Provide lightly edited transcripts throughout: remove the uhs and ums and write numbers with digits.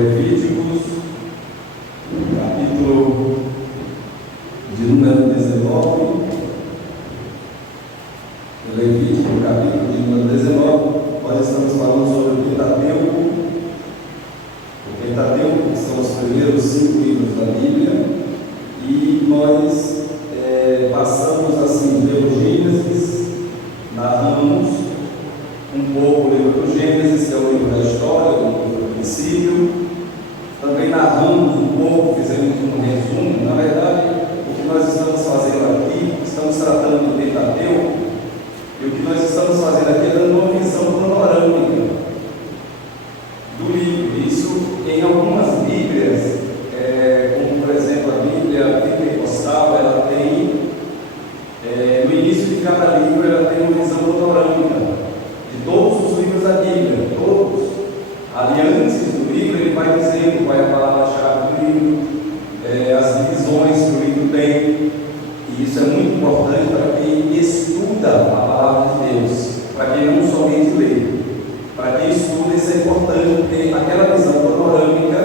Levíticos, capítulo de número 19. Levítico, capítulo de número 19. Nós estamos falando sobre o Pentateuco. O Pentateuco, que são os primeiros 5 livros da Bíblia, e nós passamos assim pelo Gênesis, narramos um pouco o livro do Gênesis, que é o livro da história, o livro do princípio. Também narramos um pouco, fizemos um resumo. Na verdade, o que nós estamos fazendo aqui, estamos tratando do Pentateuco, e o que nós estamos fazendo aqui é dando uma visão panorâmica do livro. Isso em algumas Bíblias, como por exemplo a Bíblia Pentecostal, ela tem, no início de cada livro, ela tem uma visão panorâmica de todos os livros da Bíblia, todos. Ali antes do livro ele vai dizendo qual é a palavra-chave do livro, as divisões que o livro tem, e isso é muito importante para quem estuda a palavra de Deus, para quem não somente lê. Para quem estuda, isso é importante, porque aquela visão panorâmica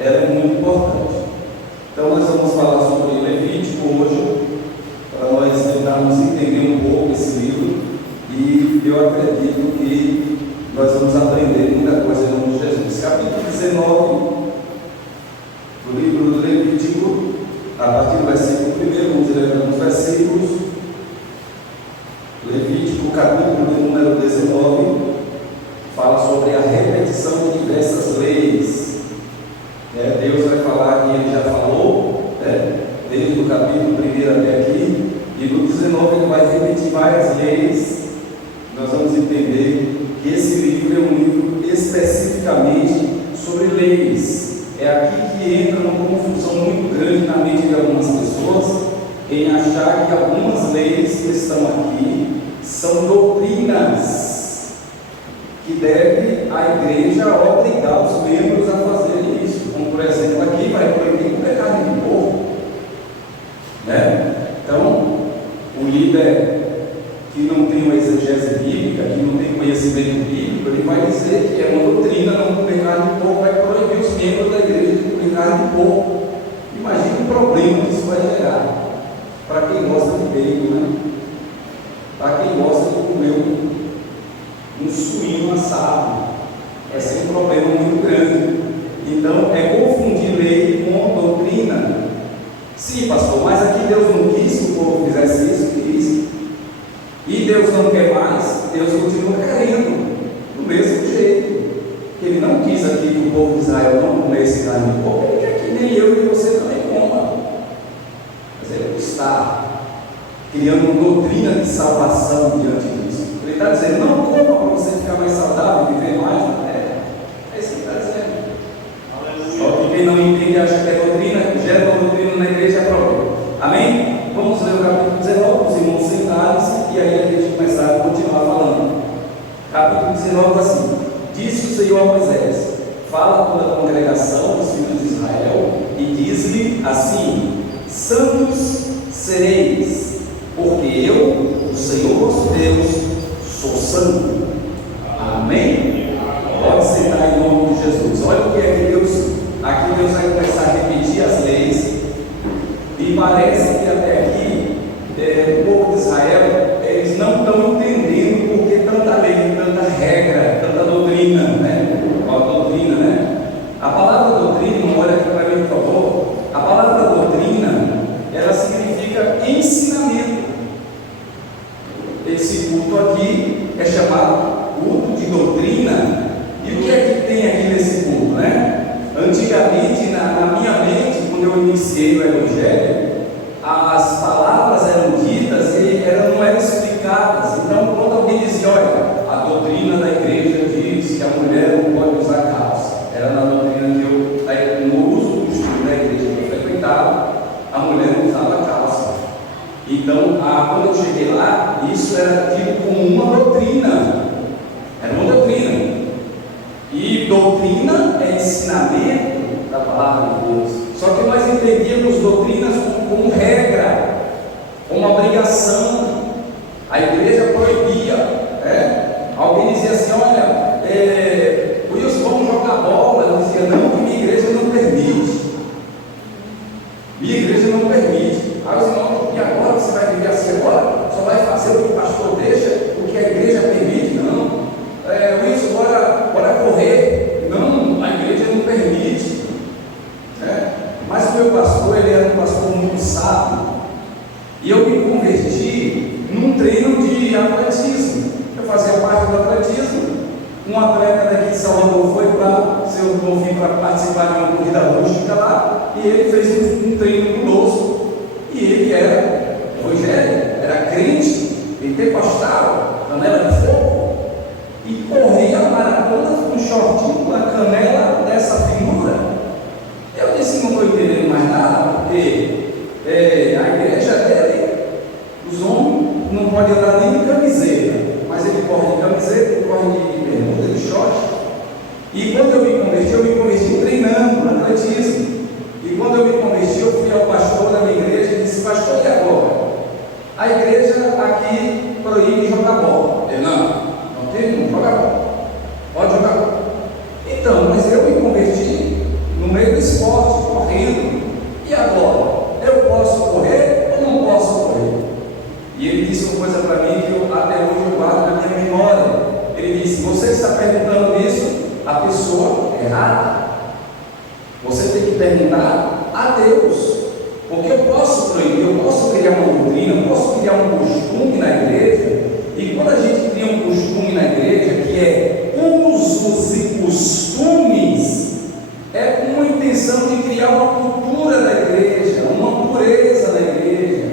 ela é muito importante. Então nós vamos falar sobre Levítico hoje, para nós tentarmos entender um pouco esse livro, e eu acredito que nós vamos aprender muita coisa em nome de Jesus. Capítulo 19 do livro do Levítico, a partir do versículo 1, vamos ler alguns versículos. Levítico, capítulo de número 19, fala sobre a repetição de diversas leis. Deus vai falar que ele já falou, desde o capítulo 1 até aqui, e no 19 ele vai repetir várias leis. Nós vamos entender que esse livro é um livro especificamente sobre leis. É aqui que entra uma confusão muito grande na mente de algumas pessoas, em achar que algumas leis que estão aqui são doutrinas que deve a igreja obrigar os membros a fazerem isso. Como por exemplo aqui vai proibir comer carne de porco, Então o líder que não tem uma exegese bíblica, que não tem conhecimento bíblico, ele vai dizer que é uma doutrina não comer carne de porco, vai proibir os membros da igreja de comer carne de porco. Imagina o problema que isso vai gerar para quem gosta de bacon, para quem gosta de comer um suíno assado. Vai ser um problema muito grande. Então é confundir lei com doutrina. Sim, pastor, mas aqui Deus não quis que o povo fizesse isso, quis. E Deus não quer mais, Deus continua querendo, do mesmo jeito. Ele não quis aqui que o povo de Israel não comesse carne de porco, ele quer que nem eu e você também coma. Mas ele está criando uma doutrina de salvação diante disso. Ele está dizendo, não coma para você ficar mais saudável, viver mais na terra. É isso que ele está dizendo. Só que quem não entende acha que é doutrina, gera uma doutrina na igreja é problema. Amém? Vamos ler o capítulo 19, os irmãos sentados, e aí a gente começar a continuar falando. Capítulo 19 assim: disse o Senhor a Moisés: fala a toda a congregação dos filhos de Israel, e diz-lhe assim: santos sereis, porque eu, o Senhor vosso Deus, sou santo. Amém? Pode sentar em nome de Jesus. Olha o que é que Deus, aqui Deus vai começar a repetir as leis. E parece que até aqui, o povo de Israel, eles não estão entendendo por que tanta lei, tanta regra, tanta doutrina, A doutrina, A palavra doutrina, olha aqui para mim, por favor. A palavra doutrina, ela significa ensinamento. Esse culto aqui é chamado culto de doutrina. E o que é que tem aqui nesse culto, Antigamente, na minha mente, quando eu iniciei o Evangelho, as palavras eram ditas e não eram explicadas. Então, quando alguém dizia, olha, a doutrina da igreja diz que a mulher não pode usar calça, era na doutrina que no uso do costume da igreja que eu frequentava, a mulher não usava calça. Então, quando eu cheguei lá, isso era tido como uma doutrina. Era uma doutrina. E doutrina é ensinamento da palavra de Deus. Só que nós entendíamos doutrinas como regra, como obrigação. A igreja proibia. Alguém dizia assim, olha, Wilson, vamos jogar bola. Eu dizia, não, ele era um pastor muito sábio, e eu me converti num treino de atletismo. Eu fazia parte do atletismo. Um atleta daqui de Salvador foi para seu Bonfim para participar de uma corrida rústica lá, e ele fez um treino conosco. E ele era evangélico, era crente, pentecostal, canela de fogo, e corria maratonas com um shortinho, com a canela dessa figura. Eu disse: não estou entendendo mais nada, porque a igreja dele, os homens não podem andar nem de camiseta, mas ele corre de camiseta, corre de bermuda, de short. E quando eu me converti treinando no atletismo. E quando eu me converti, eu fui ao pastor da minha igreja e disse: pastor, e agora? A igreja aqui proíbe jogar bola. Ele: não joga bola, pode jogar bola. Então, mas eu me converti no meio do esporte, correndo. E agora? Eu posso correr ou não posso correr? E ele disse uma coisa para mim que até hoje eu guardo na minha memória. Ele disse: você está perguntando isso à pessoa errada. Você tem que perguntar a Deus, porque eu posso proibir, eu posso criar uma doutrina, eu posso criar um costume na igreja. E quando a gente cria um costume na igreja, que é usos e costumes, é com a intenção de criar uma cultura da igreja, uma pureza da igreja.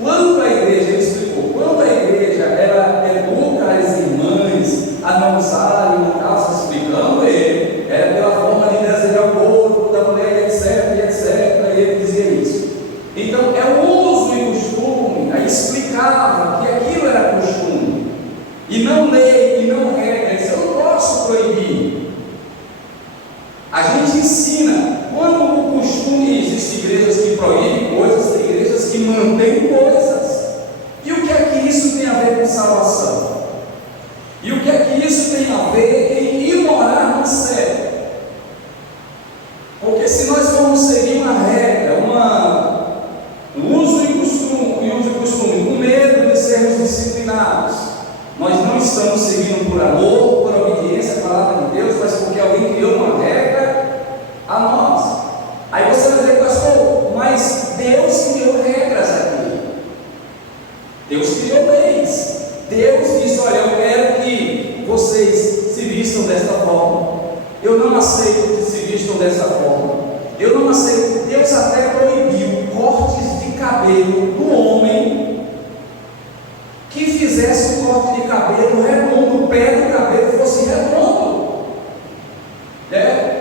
Quando a igreja, ele explicou, quando a igreja ela educa as irmãs a não usarem uma calça, explicando ele, era pela forma de desenhar o corpo da mulher, etc, etc, e ele dizia isso. Então é o uso e costume. Aí explicava que aquilo era costume, e não lei, e não regra. Isso eu não posso proibir. A gente ensina. Quando o costume, existem igrejas que proíbem coisas, tem igrejas que mantêm coisas. E o que é que isso tem a ver com salvação? E o que é que isso tem a ver em ir morar no céu? Porque se nós vamos seguir uma regra, um uso e costume, com medo de sermos disciplinados, nós não estamos seguindo por amor, por obediência à palavra de Deus, mas porque alguém criou uma regra a nós. Aí você vai dizer: pastor, mas Deus criou regras aqui. Deus criou leis. Deus disse: olha, eu quero que vocês se vistam desta forma. Eu não aceito que se vistam dessa forma. Eu não aceito. Deus até proibiu cortes de cabelo do homem que fizesse um corte de cabelo redondo, o pé do cabelo fosse redondo.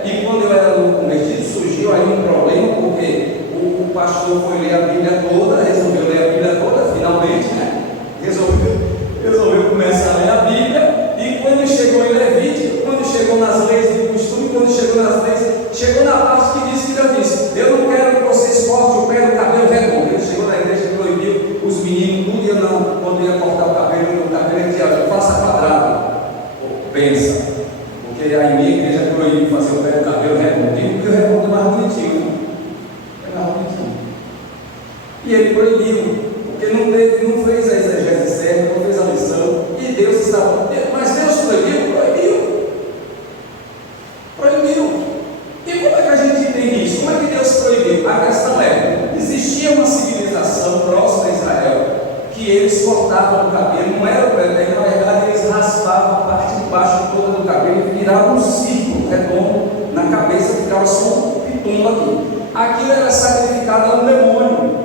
E quando eu era novo convertido, surgiu aí um problema, porque o pastor foi ler a Bíblia toda, resolveu ler a Bíblia toda, finalmente, resolveu começar a ler a Bíblia. E quando chegou em Levítico, quando chegou nas leis do costume, quando chegou nas leis, chegou na parte que diz que Deus disse: eu não quero que vocês cortem o pé do cabelo redondo. Ele chegou na igreja e proibiu os meninos, tudo ia não, quando ia cortar o cabelo ele dizia: faça quadrado. Pensa, porque a minha igreja proibiu fazer o pé do cabelo redondo, porque o redondo é mais bonitinho, né? É mais bonitinho. E ele proibiu, porque não fez a exegese certa, não fez a lição, e Deus estava. Mas Deus proibiu? Proibiu. E como é que a gente entende isso? Como é que Deus proibiu? A questão é: existia uma civilização próxima a Israel que eles cortavam o cabelo, não era o pé, na verdade eles raspavam a parte de baixo toda do cabelo e viravam um círculo redondo na cabeça, ficava só um pitumbo aqui. Aquilo era sacrificado ao demônio.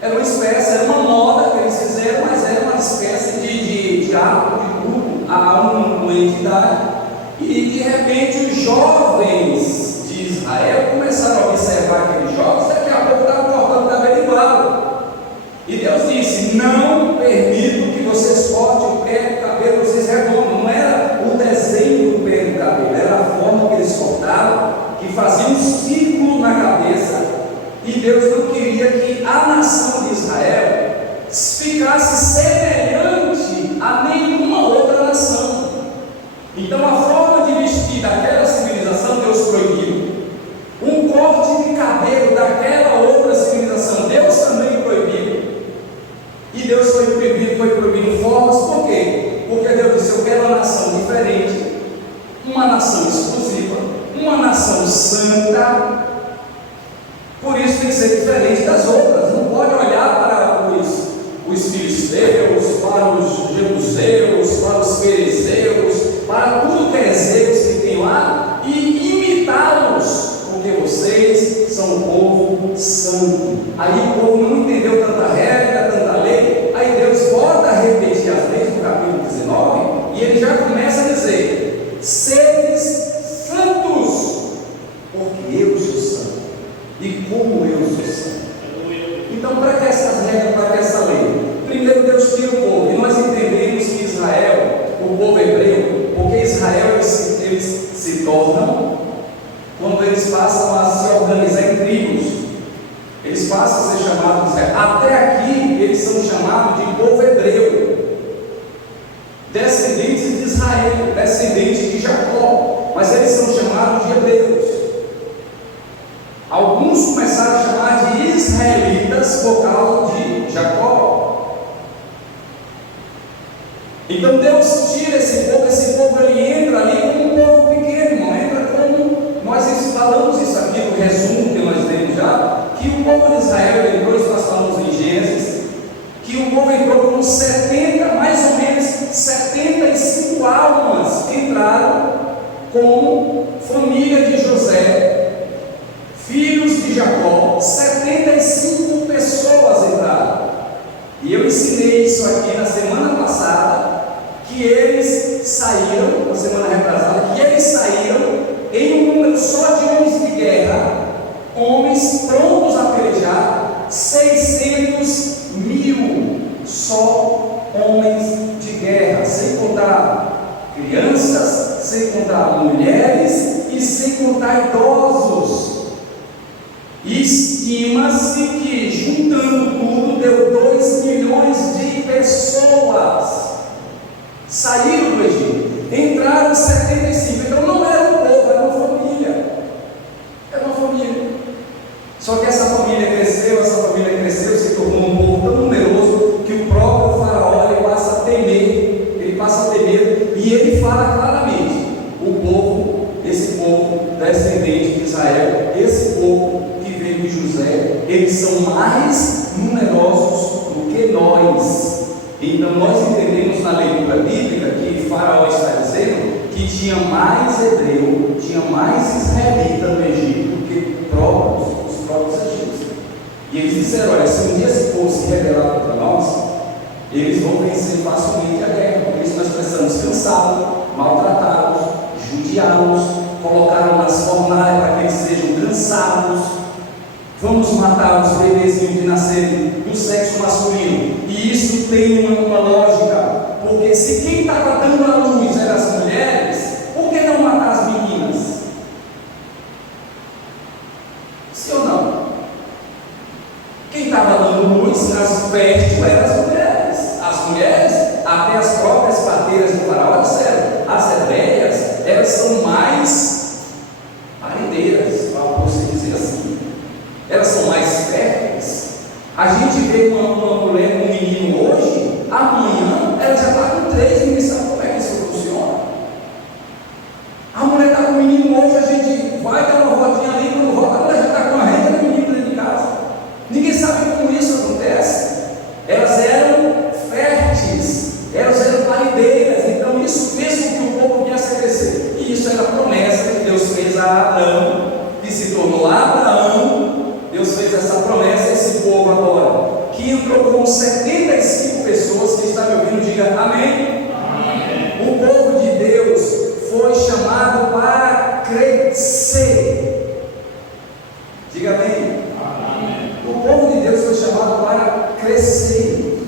Era uma espécie, era uma moda que eles fizeram, mas era uma espécie de ato, de culto a uma entidade. E de repente os jovens de Israel começaram a observar aqueles jovens, daqui a pouco estavam cortando o cabelo igual. E Deus disse: não permito que vocês cortem o pé do cabelo, vocês redondam. Não era o desenho do pé do cabelo, era a forma que eles cortaram, que fazia um círculo na cabeça. E Deus não queria que a nação de Israel ficasse semelhante a nenhuma outra nação. Então a forma de vestir daquela civilização Deus proibiu. Um corte de cabelo daquela outra civilização Deus também proibiu. E Deus foi proibindo formas. Por quê? Porque Deus disse: eu quero uma nação diferente, uma nação exclusiva, uma nação santa. Por isso tem que ser diferente das outras. Não pode olhar para os filisteus, para os jebuseus, para os fariseus, para tudo que é Zeus que tem lá e imitá-los, porque vocês são um povo santo. Aí o povo não entendeu tanta regra, tanta lei. Aí Deus volta a repetir as leis no capítulo 19 e ele já começa a dizer: sedes santos, porque eu sou santo, e como eu sou santo. Então, para que essas regras, para que essa lei? Primeiro Deus tira o povo, e nós entendemos que Israel, o povo hebreu, porque Israel eles se tornam, quando eles passam a se organizar em tribos, eles passam a ser chamados de Israel. Até aqui eles são chamados de povo hebreu, descendentes de Israel, descendentes de Jacó, mas eles são chamados de hebreus. Alguns começaram a chamar de israelitas por causa de Jacó. Então Deus tira esse povo ele entra ali como um povo pequeno, não entra como nós falamos isso aqui no resumo que nós demos já, que o povo de Israel entrou, isso nós falamos em Gênesis, que o povo entrou com 70, mais ou menos 75 almas que entraram como família de José, filhos de Jacó, 75 pessoas entraram. E eu ensinei isso aqui na semana passada, que eles saíram, na semana retrasada, que eles saíram em um número só de homens de guerra, homens prontos a pelejar, 600 mil, só homens de guerra, sem contar crianças, sem contar mulheres e sem contar idosos. Estima-se que, juntando tudo, deu 2 milhões de pessoas. Saíram do Egito, entraram 75. Então não era um povo, era uma família. Era uma família. Só que essa família cresceu, se tornou um povo tão numeroso que o próprio faraó ele passa a temer, e ele fala claramente: esse povo descendente de Israel, esse povo que veio de José, eles são mais numerosos do que nós. Então nós entendemos na leitura bíblica que Faraó está dizendo que tinha mais hebreu, tinha mais israelita no Egito do que os próprios egípcios. E eles disseram: olha, se um dia esse povo se rebelar contra nós, eles vão vencer facilmente a guerra. Por isso nós precisamos cansá-los, maltratá-los, judiá-los, colocá-los nas fornalhas para que eles sejam cansados. Vamos matar os bebezinhos que nascerem do sexo masculino. E isso tem uma lógica, porque se quem estava dando a luz eram as mulheres, por que não matar as meninas? Sim ou não? Quem estava dando luz nas férteis eram as mulheres. As mulheres, até as próprias parteiras do faraó disseram: as hebreias, elas são mais paredeiras, para você dizer assim. Elas são mais férteis. A gente vê uma mulher, um menino hoje, amanhã ela já está com 3, ninguém sabe como é que isso funciona. A mulher está com o menino hoje, a gente vai dar uma voltinha ali, quando volta, a mulher já está com a renda do menino dentro de casa. Ninguém sabe como isso acontece. Elas eram férteis, elas eram parideiras, então isso fez com que o povo viesse a crescer. E isso era a promessa que Deus fez a Abraão, que se tornou Abraão. Deus fez essa promessa a esse povo agora, que entrou com 75 pessoas. Que está me ouvindo, diga amém. Amém. O povo de Deus foi chamado para crescer. Diga amém. Amém. O povo de Deus foi chamado para crescer.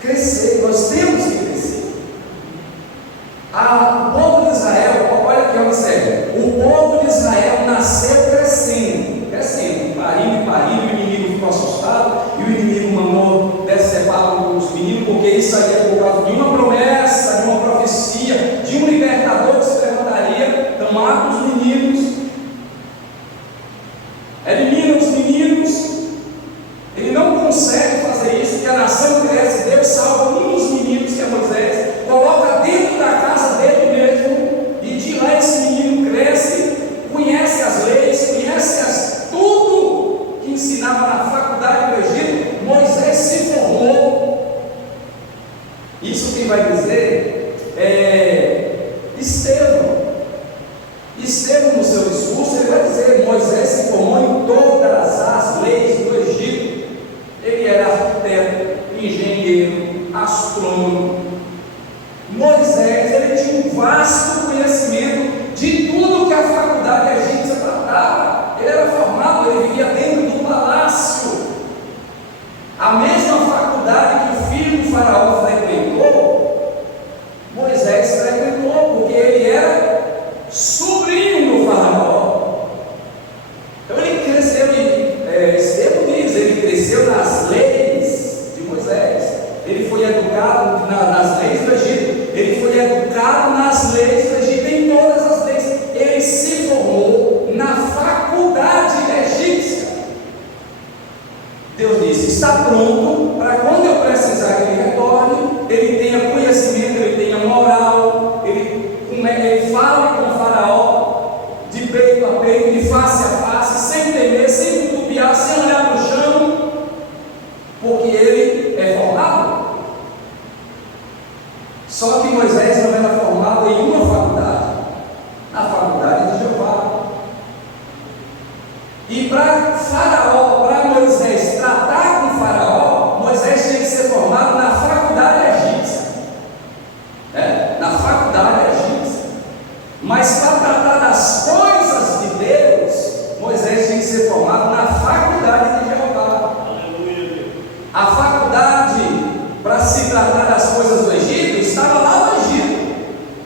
Crescer, nós temos que crescer. O povo de Israel, olha aqui, observe. O povo de Israel nasceu crescendo, parindo, o inimigo ficou assustado, e o inimigo mandou decepar os meninos, porque isso aí é por causa de uma promessa, de uma profecia, de um libertador que se levantaria. Então mata os meninos, está pronto para quando eu precisar que ele retorne, ele tenha conhecimento, ele tenha moral, ele fale com o faraó de peito a peito, de face a face, sem temer, sem titubear, sem olhar para o chão, porque ele é formado. Só que Moisés não era formado em uma faculdade, a faculdade de Jeová. E para Faraó, para Moisés tratar com Faraó, Moisés tinha que ser formado na faculdade egípcia, na faculdade egípcia. Mas para tratar das coisas de Deus, Moisés tinha que ser formado na faculdade de Jeová. A faculdade para se tratar das coisas do Egito estava lá no Egito,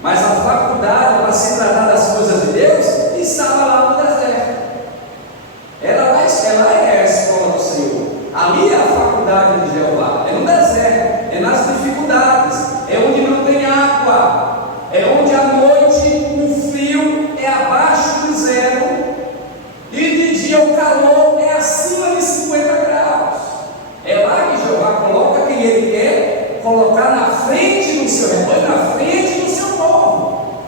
mas a faculdade para se tratar das coisas de Deus estava lá no deserto. Ela é a escola do Senhor. Ali é a faculdade de Jeová, é no deserto, é nas dificuldades, é onde não tem água, é onde à noite o frio é abaixo de zero e de dia o calor é acima de 50 graus. É lá que Jeová coloca quem Ele quer colocar na frente do seu rebanho, na frente do seu povo.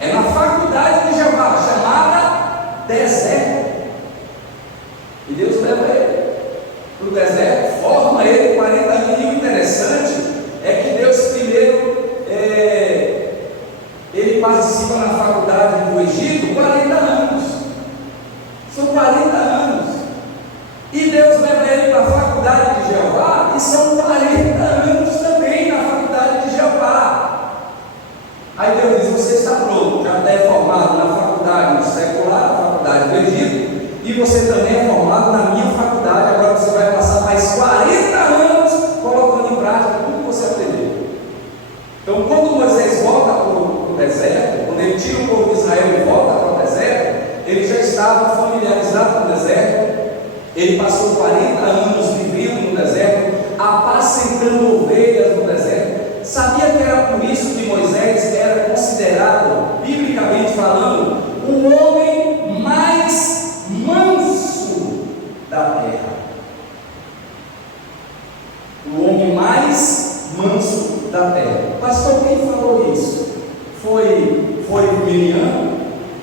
É na faculdade de Jeová, chamada deserto. E Deus leva ele para o deserto, forma ele 40 anos. E o interessante é que Deus primeiro, ele participa na faculdade do Egito 40 anos. São 40 anos. E Deus leva ele para a faculdade de Jeová, e são 40 anos também na faculdade de Jeová. Aí Deus diz: você está pronto, já está formado na faculdade secular, na faculdade do Egito, e você também é formado na minha faculdade. Agora você vai passar mais 40 anos colocando em prática tudo que você aprendeu. Então, quando Moisés volta para o deserto, quando ele tira o povo de Israel e volta para o deserto, ele já estava familiarizado com o deserto. Ele passou 40 anos vivendo no deserto, apacentando ovelhas no deserto. Sabia que era por isso que Moisés era considerado, biblicamente falando, o homem mais manso da terra. O homem mais manso da terra. Pastor, quem falou isso? Foi Miriam?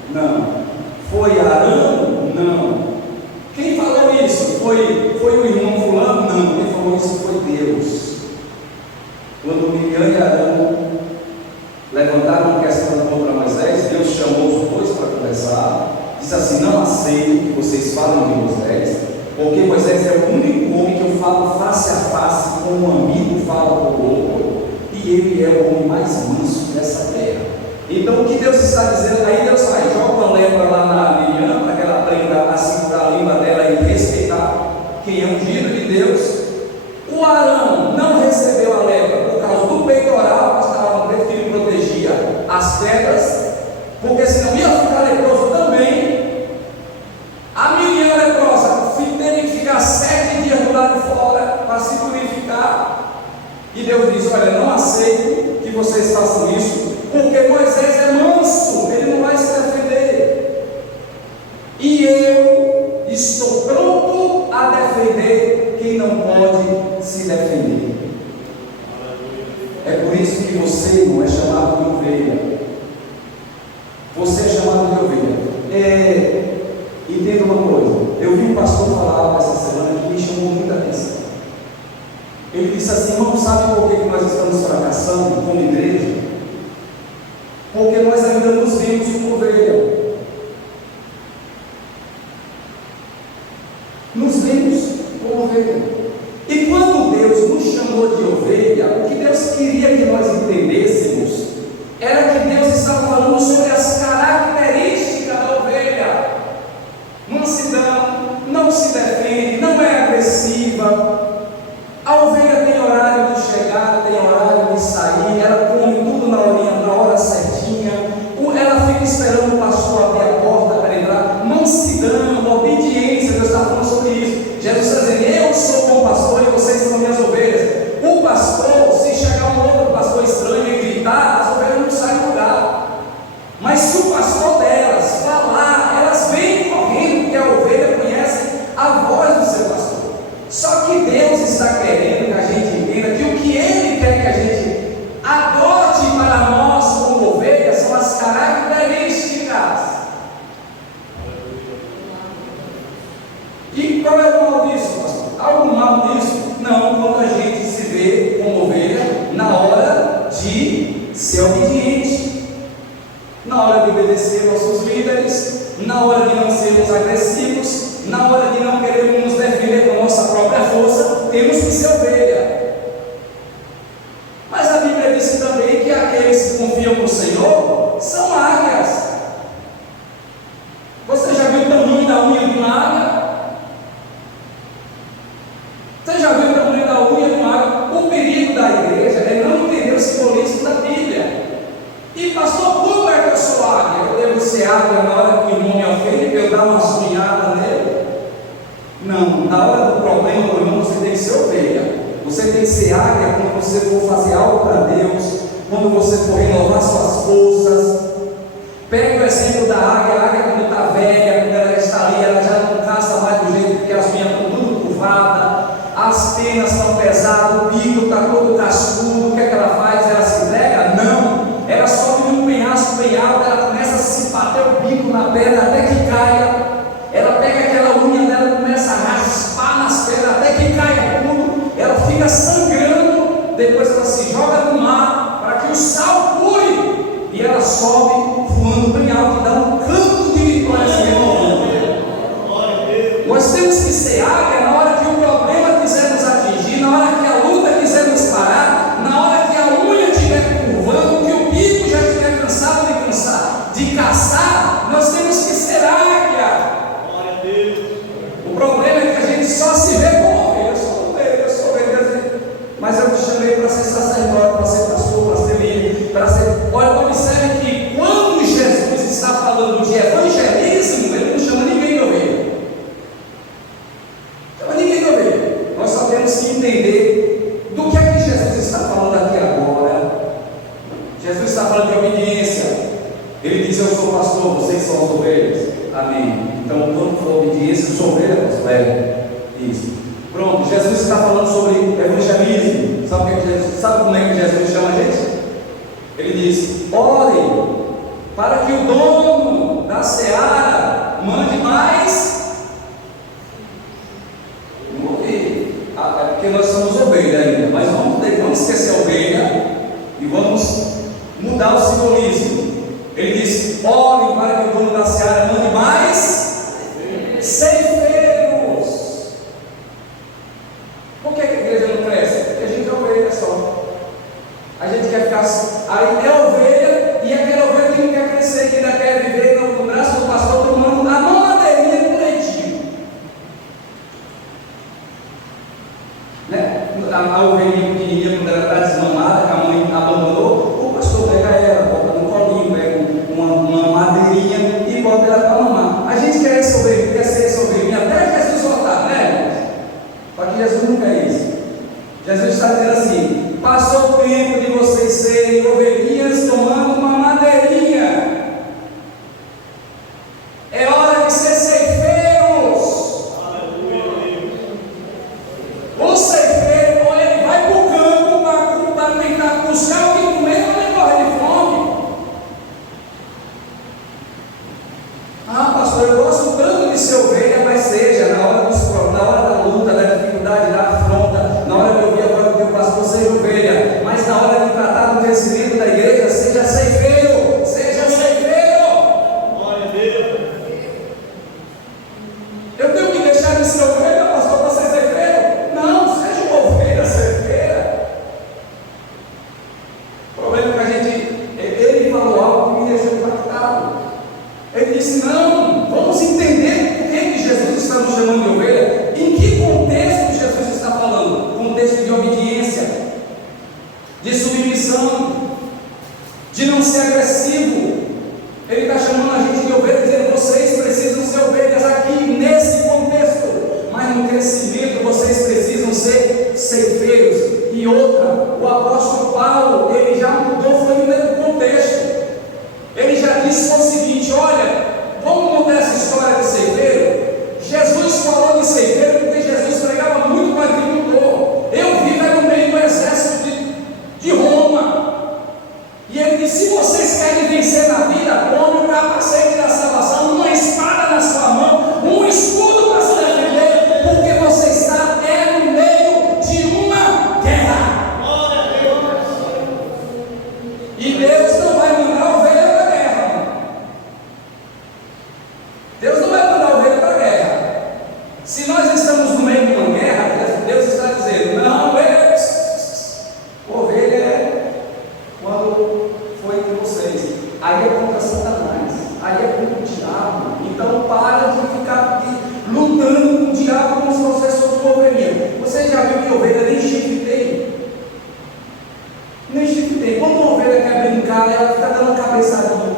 Não. Foi Arão? Não. Quem falou isso? Foi o irmão fulano? Não. Quem falou isso foi Deus. Quando Miriam e Arão levantaram a questão contra Moisés, Deus chamou os dois para conversar. Disse assim: não aceito que vocês falem de Moisés, porque Moisés é o único homem que eu falo face a face, como um amigo fala com o outro, e ele é o homem mais manso dessa terra. Então o que Deus está dizendo? Aí Deus vai, joga uma lepra lá na Miriam, para que ela aprenda a segurar a língua dela e respeitar quem é ungido de Deus. O Arão não recebeu a lepra por causa do peitoral, que estava preto, que ele protegia as pedras, porque senão ia ficar leproso também. A Miriam leprosa teve que ficar 7 dias do lado de fora para se purificar. E Deus diz: olha, não aceito que vocês façam isso, porque Moisés é manso, ele não vai se defender. E eu estou pronto a defender quem não pode se defender. É por isso que você, irmão, é chamado de ovelha. Você é chamado de ovelha. Entenda uma coisa. Eu vi um pastor falar essa semana que me chamou muita atenção. Ele disse assim: irmão, sabe por que nós estamos fracassando como igreja? Porque nós ainda nos vemos como ovelha. Nos vemos como ovelha. E quando Deus nos chamou de ovelha, o que Deus queria que nós entendêssemos era que Deus estava falando sobre as características da ovelha. Mansidão, não se defende, não é agressiva. A ovelha tem horário de chegar, tem horário de sair, ela come tudo na hora certinha, ela fica esperando o pastor abrir a porta para entrar. Mansidão, obediência, Deus está falando sobre isso. Jesus está dizendo: eu sou bom pastor e vocês são minhas ovelhas. O pastor, se chegar um outro pastor estranho e gritar, as ovelhas não saem do lugar. Mas se o pastor delas falar, elas vêm correndo, porque a ovelha conhece a voz normal disso? Não, quando a gente se vê como ovelha na hora de ser obediente, na hora de obedecer nossos líderes, na hora de não sermos agressivos, na hora de não querermos nos defender com a nossa própria força, temos que ser ovelha. Mas a Bíblia disse também que aqueles que confiam no Senhor são águias. Você já viu o tamanho da unha de uma águia? Você já viu o tamanho da unha de uma águia? O perigo da igreja é não entender o simbolismo da Bíblia. E pastor, como é que eu sou águia? Eu devo ser águia na hora que o irmão me ofende, para eu dar uma sunhada nele? Não, na hora do problema do irmão você tem que ser ovelha. Você tem que ser águia quando você for fazer algo para Deus, quando você for renovar suas forças. Pega o exemplo da águia. A águia quando está velha, quando ela está ali, ela já não caça mais do jeito, porque as unhas estão tudo curvadas, as penas estão pesadas, o bico está todo cascudo. O que é que ela faz? Ela se entrega? Não, ela sobe num penhasco bem alto, ela começa a se bater o bico na perna até que caia. Ela pega aquela unha dela, começa a raspar nas pernas até que caia tudo. Ela fica sangrando, depois ela se joga no mar para que o sal cure, e ela sobe voando bem alto e dá um canto de vitória. Nós temos que ser águia na hora que o problema quiser nos atingir, na hora que a luta quiser nos parar, na hora que a unha estiver curvando, que o bico já estiver cansado de caçar, nós temos que ser águia. O problema é que a gente só se vê como ovelha. Eu sou ovelha, mas eu te chamei para ser sacerdote, para ser pastor, para ser líder, para ser... Olha, observe que quando Jesus está falando de evangelismo, ele não chama ninguém de ovelha. Chama ninguém de ovelha. Nós só temos que entender do que é que Jesus está falando aqui agora. Jesus está falando de obediência. Ele diz: eu sou pastor, vocês são as ovelhas. Amém. Então, quando for obediência, eu sou ovelha, isso. Pronto, Jesus está falando sobre evangelismo. Sabe como é que Jesus chama a gente? Ele diz: orem para que o dono da seara mande mais. Não ouvi. É porque nós somos ovelha ainda, mas vamos esquecer a ovelha e vamos mudar o simbolismo. Ele diz: orem para que o dono da seara mande mais ceifeiros. Por que a igreja não cresce? Porque a gente é ovelha só. A gente quer ficar. Aí é ovelha, e aquela ovelha que não quer crescer, que ainda quer viver no braço do pastor, tomando a mamadeirinha com leitinho. Né? A ovelhinha pequenininha, quando ela está desmamada, que a mãe abandonou, o pastor pega ela, bota no colinho, pega uma madeirinha e bota ela para mamar. A gente quer ser essa ovelhinha até Jesus voltar, né? Só que Jesus não quer isso. Jesus está dizendo assim: passou o tempo de vocês serem ovelhinhas tomando uma madeirinha. É hora de ser ceifeiros. O ceifeiro, ele vai para o campo para tentar buscar o que comer, não vai morrer de fome. Ah, pastor, eu gosto tanto de ser ovelha, mas seja na hora da luta, da dificuldade, da afronta, na hora de ouvir a voz do teu pastor, seja ovelha, mas na hora de tratar do crescimento da igreja, seja ceifeiro, seja ceifeiro. Glória a Deus. Eu tenho que deixar de ser ovelha, pastor, para ser ceifeiro? Não, seja uma ovelha ceifeira. O problema é que a gente, ele falou algo que me deixou impactado. Ele disse: não, vamos entender por que Jesus está nos chamando de ovelha. Em que contexto Jesus está falando? Contexto de obediência, de submissão, de não ser agressivo. Ele está chamando a gente de ovelha, dizendo: vocês precisam ser ovelhas aqui, nesse contexto. Então para de ficar lutando com o diabo como se você fosse uma ovelhinha. Você já viu que ovelha nem chifre tem? Nem chifre tem. Quando uma ovelha quer brincar, ela fica dando uma cabeçadinha.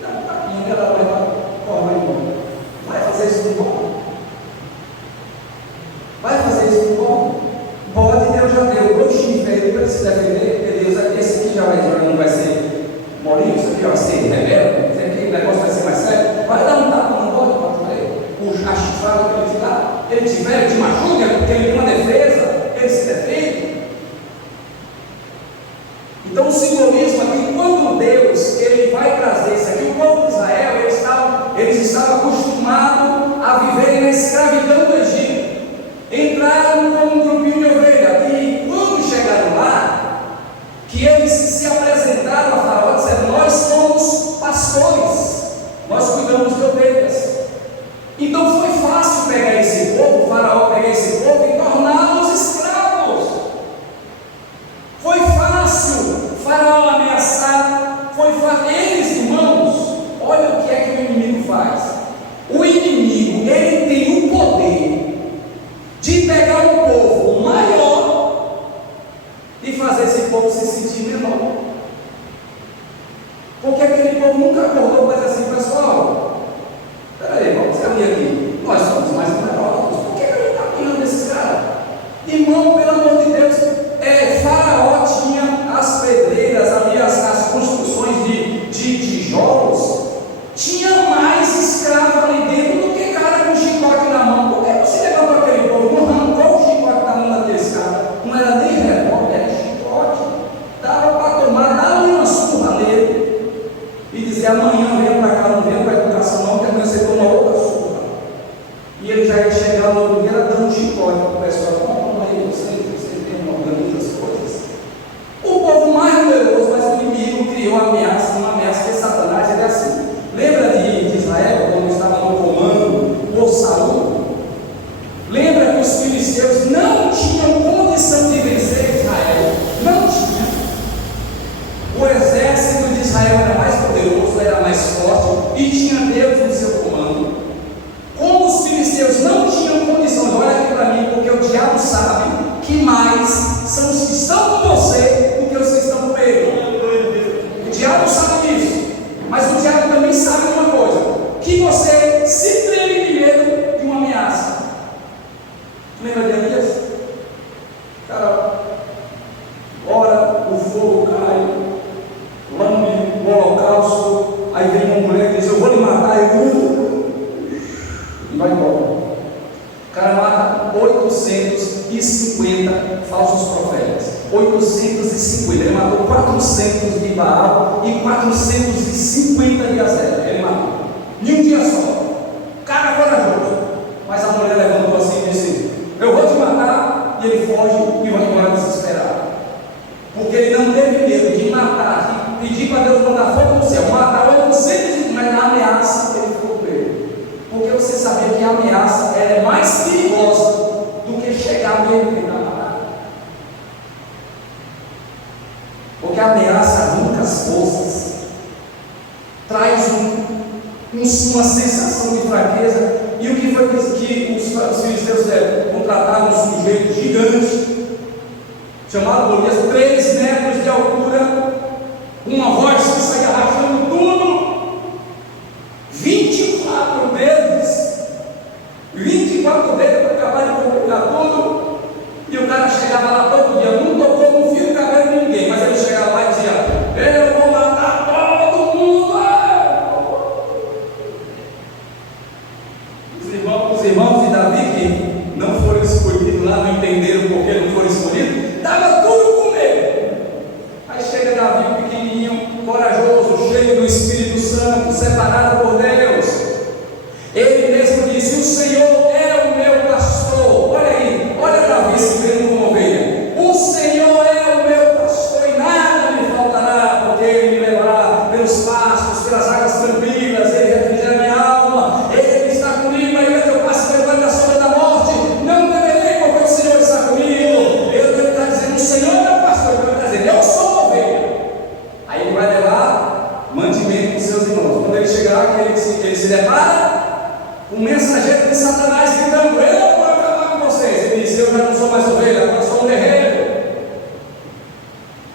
Dá um tapinha que ela vai embora. Vai fazer isso com bom? Vai fazer isso com bom? Pode, Deus já deu. O chifre para ele se defender, Deus, esse aqui não vai ser molinho, isso aqui vai ser rebelde, esse aqui o negócio vai ser mais sério. Vai dar um tapa no bode para ele. A chifrada que ele te dá, ele te fere, te machuca, porque ele tem uma defesa, ele se defende. Então o simbolismo aqui, quando Deus ele vai trazer isso aqui, o povo de Israel, eles estavam acostumados a viverem na escravidão do Egito. Entraram como um grupinho de ovelha, e quando chegaram lá, que eles se apresentaram a Faraó dizendo: nós somos pastores, nós cuidamos de ovelhas. Então foi fácil pegar esse povo, o Faraó pegar esse povo e torná-los escravos. Foi fácil Faraó ameaçar, foi fácil. Eles, irmãos, olha o que é que o inimigo faz. O inimigo, ele tem o poder de pegar um povo maior e fazer esse povo se sentir menor. Porque aquele povo nunca acordou para dizer assim: pessoal, peraí, vamos caminhar aqui, nós somos mais numerosos, por que a gente está apanhando desses caras? Irmão, pelo amor de Deus, Faraó tinha as pedreiras ali, as construções de tijolos, tinha mais escravo ali dentro do que cara com chicote na mão. Por que você levantou aquele povo, não arrancou o chicote da mão daqueles caras? Não era nem revólver, era chicote. Dava para tomar, dava uma surra nele e dizer: amanhã venha para cá, não venha para a educação não, que amanhã você toma outra surra. E ele já ia chegar no outro dia dando um chicote para o pessoal: como aí você tem uma organiza as coisas. O povo mais numeroso, mas o inimigo criou uma ameaça que Satanás era assim. Lembra de Israel, quando estava no comando por Saul? Lembra que os filisteus não tinham condição de vencer Israel? Não tinha. O exército de Israel era mais poderoso, era mais forte e tinha Deus no seu comando. Como os filisteus não tinham condição, olha aqui para mim, porque o diabo sabe que mais são os que estão com você do que os que estão com ele. O diabo sabe disso. Mas o diabo também sabe uma coisa: que você se treme de medo de uma ameaça. Lembra de Elias? Cara, ora, o fogo cai, lambe o holocausto, aí vem uma mulher e diz: eu vou lhe matar, e vai embora. O cara mata 850 falsos profetas. 850, ele matou 400 de Baal e 450 de Azera. Ele matou em um dia só. Cara corajoso. Mas a mulher levantou assim e disse: eu vou te matar. E ele foge e vai embora desesperado, porque ele não teve medo de matar, de pedir para Deus mandar fogo do céu, matar 800, mas na ameaça ele ficou preso. Porque você sabia que a ameaça ela é mais perigosa do que chegar mesmo na parada. Porque a ameaça arranca as forças, traz uma sensação de fraqueza. E o que foi que os filisteus fizeram? Contrataram um sujeito gigante, chamado Golias, 3 metros de altura, uma voz que saía rachando tudo, 24 dedos para acabar de complicar tudo. E o cara chegava lá todo dia, não tocou no fio do cabelo de ninguém, mas ele chegava lá e dizia: eu vou matar todo mundo. Os irmãos de Davi, que não foram escolhidos lá, não entenderam por que não foram escolhidos, estava tudo com medo. Aí chega Davi, pequenininho, corajoso, cheio do Espírito Santo, separado por Deus. Ele mesmo disse: o Senhor é o meu pastor. Olha aí, olha Davi se vendo como ovelha. O Senhor é o meu pastor e nada me faltará, porque Ele me levará pelos pastos, pelas águas tranquilas, Ele refrigera minha alma, Ele está comigo, ainda que eu passe pelo vale da sombra ele se depara? Um mensageiro de Satanás gritando: eu vou acabar com vocês. Ele disse: eu já não sou mais ovelha, agora sou um guerreiro.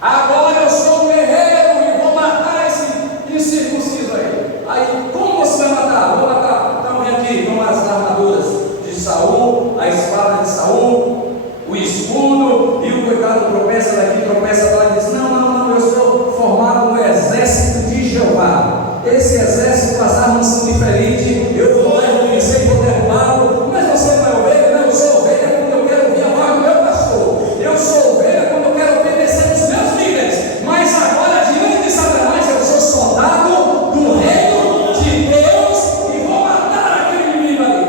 Agora eu sou um guerreiro e vou matar esse incircunciso aí. Aí, como você vai matar? Vou matar. Então vem aqui, vão as armaduras de Saul, a espada de Saul, o escudo, e o coitado tropeça daqui, tropeça lá e diz: não, eu sou formado no exército de Jeová. Esse exército, as armas são diferentes, eu vou lá e vencer e vou derrubá-lo. Mas você não é ovelha? Não, eu sou ovelha quando eu quero ouvir a voz do meu pastor. Eu sou ovelha quando eu quero obedecer os meus líderes. Mas agora, diante de Satanás, eu sou soldado do reino de Deus e vou matar aquele inimigo ali.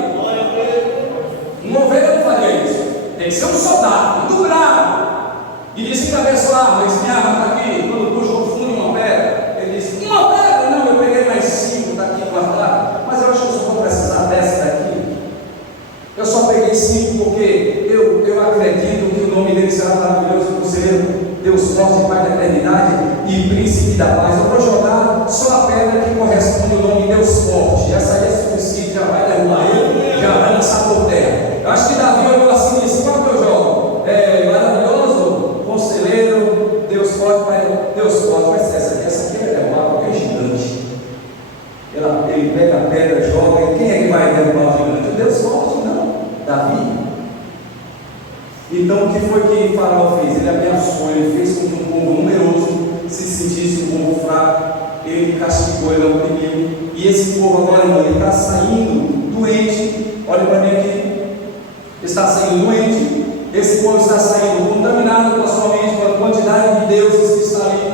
Uma ovelha não faria isso. Tem que ser um soldado, muito bravo. E disse para abençoar, mas minha arma está aqui, quando puxa o fundo de uma pedra. Ele disse: uma pedra? Não, eu peguei mais 5, está aqui guardado. Mas eu acho que eu só vou precisar dessa daqui. Eu só peguei 5 porque eu acredito que o nome dele será maravilhoso, conselheiro, Deus forte, Pai da eternidade e príncipe da paz. Eu vou jogar só a pedra que corresponde ao nome Deus forte. Essa aí é suficiente, já vai derrubar ele, já vai lançar por terra. Eu acho que Davi olhou assim e disse: qual que eu jogo? Maravilhoso, conselheiro, Deus forte, Pai, Deus forte. Mas essa aqui vai derrubar qualquer gigante. Ele pega a pedra, joga, e quem é que vai derrubar o gigante? O Deus forte, não, Davi. Então o que foi que Faraó fez? Ele ameaçou, ele fez com que um povo numeroso se sentisse um povo fraco, ele castigou, ele oprimiu, e esse povo agora, irmão, ele está saindo doente. Olha para mim aqui, está saindo doente, esse povo está saindo contaminado com a sua mente, com a quantidade de deuses que está ali.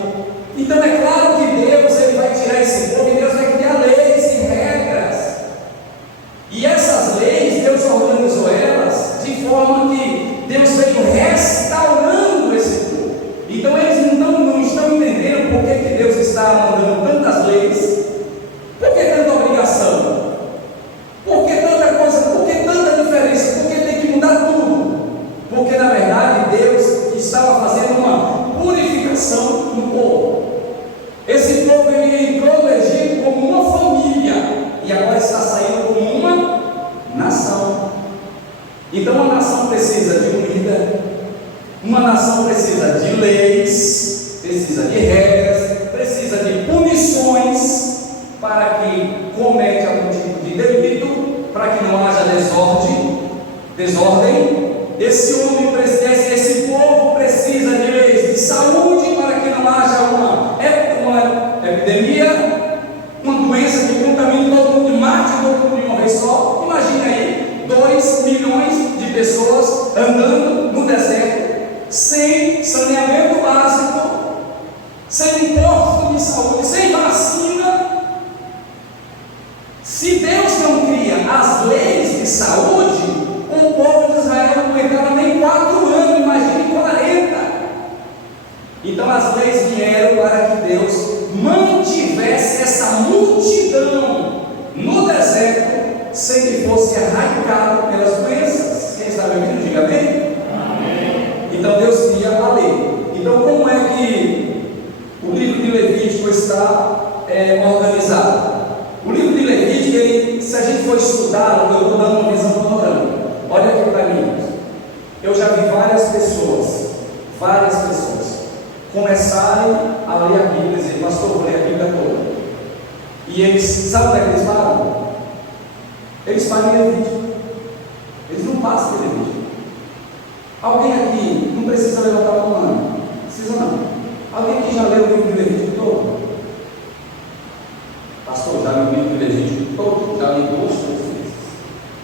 Então é claro que Deus ele vai tirar esse povo, e Deus vai criar leis e regras, e essas leis Deus organizou elas de forma que Deus veio restaurando esse povo. Então eles não estão entendendo por que Deus está mandando tantas leis, por que tanta obrigação, por que tanta coisa, por que tanta diferença, por que tem que mudar tudo? Porque na verdade Deus estava fazendo uma purificação no povo. Esse povo ele entrou no Egito como uma família e agora está saindo como uma nação. Então uma nação precisa de um líder, uma nação precisa de leis, precisa de regras, precisa de punições para que cometa algum tipo de delito, para que não haja desordem. Esse povo precisa de leis de saúde para que não haja uma epidemia, uma doença que contamine todo mundo e mate todo mundo de uma vez só. Imagine aí 2 milhões de pessoas andando no deserto, sem saneamento básico, sem posto de saúde, sem vacina. Se Deus não cria as leis de saúde, o povo de Israel não aguentava nem 4 anos, imagine 40. Então as leis vieram para que Deus mantivesse essa multidão no deserto, sem que fosse erradicado pelas doenças. Quem está me ouvindo, diga amém. Amém. Então Deus cria a lei. Então como é que o livro de Levítico está organizado? O livro de Levítico, se a gente for estudar, eu estou dando uma visão panorâmica. Olha aqui para mim, eu já vi várias pessoas começarem a ler a Bíblia e dizer: pastor, vou ler a Bíblia toda. E eles, sabe onde é que eles param? Eles param em Levítico. Eles não passam em Levítico. Alguém aqui não precisa levantar a mão, não precisa não. Alguém aqui já leu o livro de Levítico todo? Pastor, já li o livro de Levítico todo, já li 2 vezes.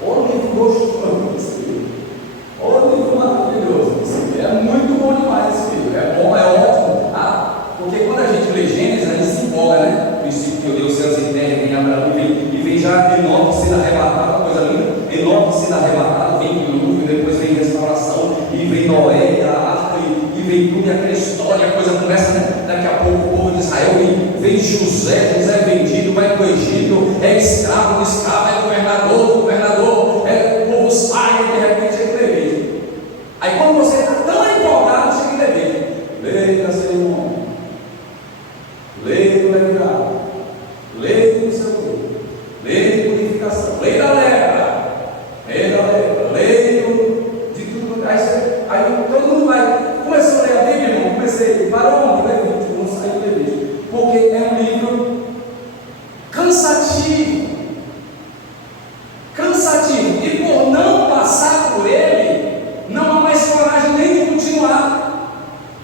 Olha que gostoso esse livro. Olha que maravilhoso esse livro. É muito bom demais esse livro. É bom, é ótimo. Porque quando a gente lê Gênesis, a gente se empolga, né? O princípio que eu dei os céus e terra, vem Abraão, e vem já Enoque sendo arrebatado, coisa linda. Enoque sendo arrebatado, vem dilúvio, depois vem restauração, e vem Noé, e a arca, e vem tudo, e aquela história, a coisa começa, né? Daqui a pouco o povo de Israel, e vem José é vendido, vai para o Egito, é escravo, é governador, o povo sai, de repente é Levítico. Aí quando você está tão empolgado, chega em Levítico. Leia a cerimônia, leia o levirado, leia o seu livro. evangelização. Lei da lepra, lei de tudo. Aí todo mundo vai. Começou a ler a Bíblia, irmão. Comecei, parou onde? Levítico, não saiu do Levítico. Porque é um livro cansativo. E por não passar por ele, não há mais coragem nem de continuar.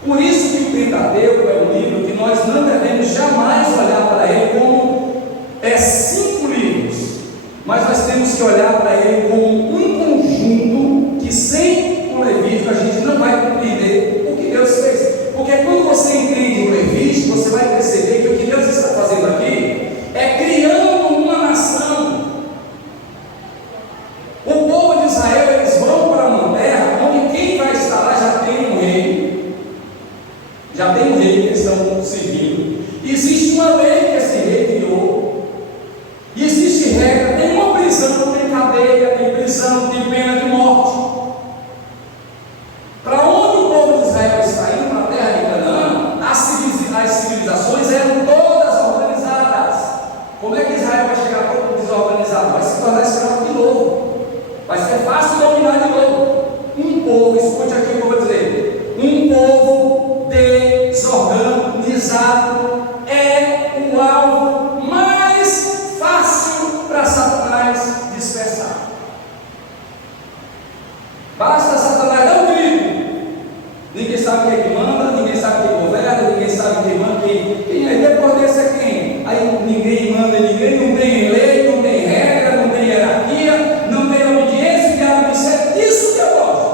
Por isso que o Pentateuco é um livro que nós não devemos jamais olhar para ele como 5 livros, mas nós temos que olhar para ele como um conjunto que sem o Levítico a gente não vai compreender o que Deus fez. Porque quando você entende o Levítico, você vai perceber que o que Deus está fazendo aqui é criando uma nação. O povo de Israel, eles vão para uma terra onde quem vai estar lá já tem um rei, que eles estão servindo. Existe uma lei que esse rei criou, e existe regra, tem uma prisão, tem cadeia, tem prisão, tem pena de morte. Para onde o povo de Israel está indo, para a terra de Canaã, as civilizações eram todas organizadas. Como é que Israel vai chegar todo desorganizado? Vai se tornar escravo de novo. Vai ser fácil dominar de novo. Um povo, escute aqui o que eu vou dizer: um povo desorganizado é o alvo mais fácil para Satanás dispersar. Basta Satanás dar um grito. Ninguém sabe quem é que manda, ninguém sabe quem governa, ninguém sabe quem manda, quem é. Depois desse é quem? Aí ninguém manda ninguém, não tem lei, não tem regra, não tem hierarquia, não tem obediência, que ela disse, é isso que eu gosto.